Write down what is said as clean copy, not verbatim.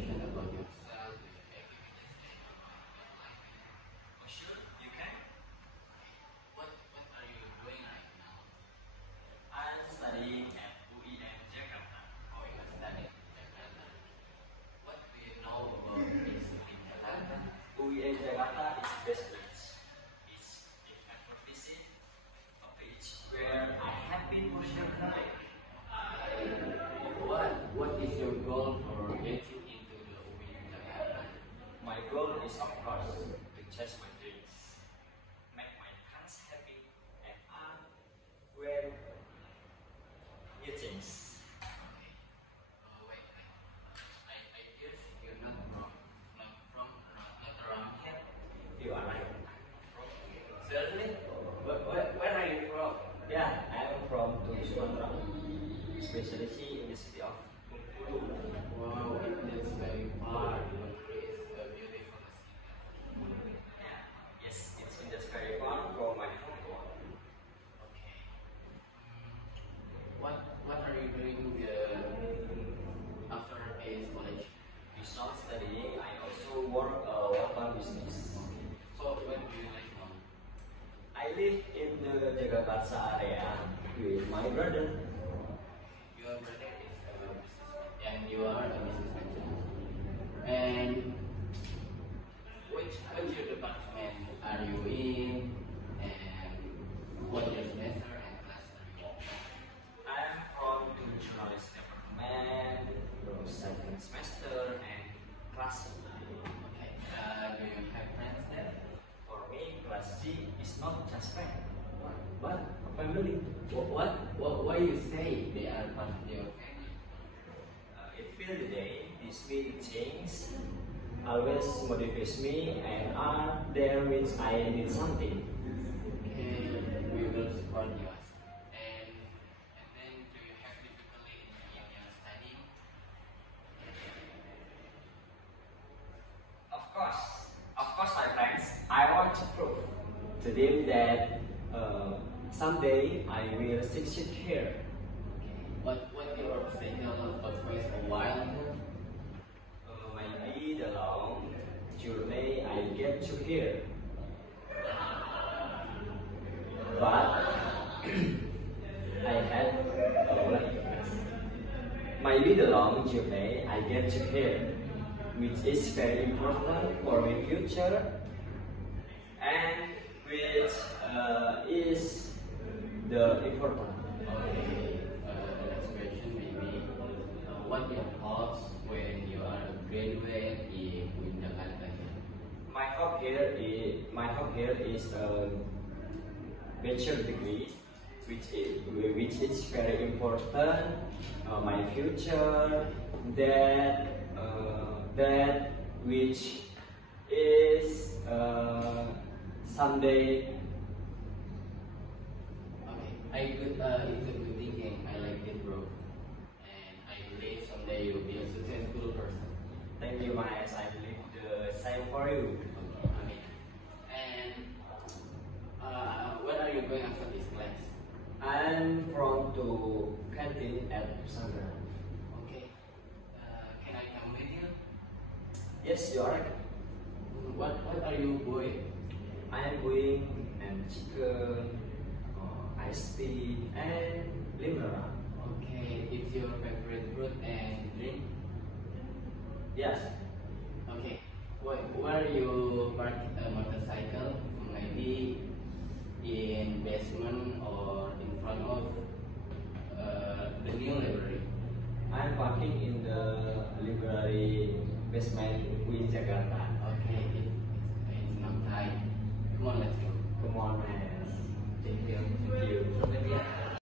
information about yourself, your activities, and about your life? Oh, sure, you can. What are you doing right now? I'm studying at UIN Jakarta. Oh, you are studying in Jakarta. What do you know about this in Jakarta? UIN Jakarta is the best place. It's if ever visit a place where I have been for sure correct. What is your goal for getting into the UIN Jakarta? My goal is, of course, to chase my dreams, make my parents happy, and earn well new things. Okay. Wait. I guess you're not around here. You are right. Certainly. Where are you from? Yeah, I am from Sumatera, especially in the city of Bengkulu. Wow, that's very far. Bengkulu is a beautiful city. Yeah, yes, it's just very far from my hometown. Okay. What are you doing after this college? Besides studying, I also work a local business. So when do you live now? I live in the Jagakarsa area with my brother. Your brother is a businessman, and you are a businessman too. And which department are you in? And what your semester and class are you in? I'm from the journalist department, from second semester and class C. Okay. Do you have friends there? For me, class C is not just friend, but a family. Why you say they are part of your family? It feels the day, this way things always motivates me and are there means I need something. Okay, we will support you. And then do you have difficulty in your studying? Of course, my friends, I want to prove to them that someday I will succeed here. What your obstacle of face a while ago? Maybe the long journey I get to here, but I had maybe the long journey I get to here, which is very important for my future, and which is the important. Okay, the next question maybe what your thoughts when you are a graduate in Jakarta? My hope here is a bachelor degree, which is very important. My future, that which is someday. Okay, it's a good thinking. I like it, bro. And I believe someday you'll be a successful person. Thank you, Mahesh. I believe the same for you. Okay. And where are you going after this class? I'm from to canteen at Sandra. Okay. Can I come with you? Yes, you are. What are you going? I am going and chicken, iced tea, and limonada. Okay, it's your favorite fruit and drink? Yes. Okay. Where you park a motorcycle? Maybe in basement or in front of the new library? I'm parking in the library basement in Jakarta.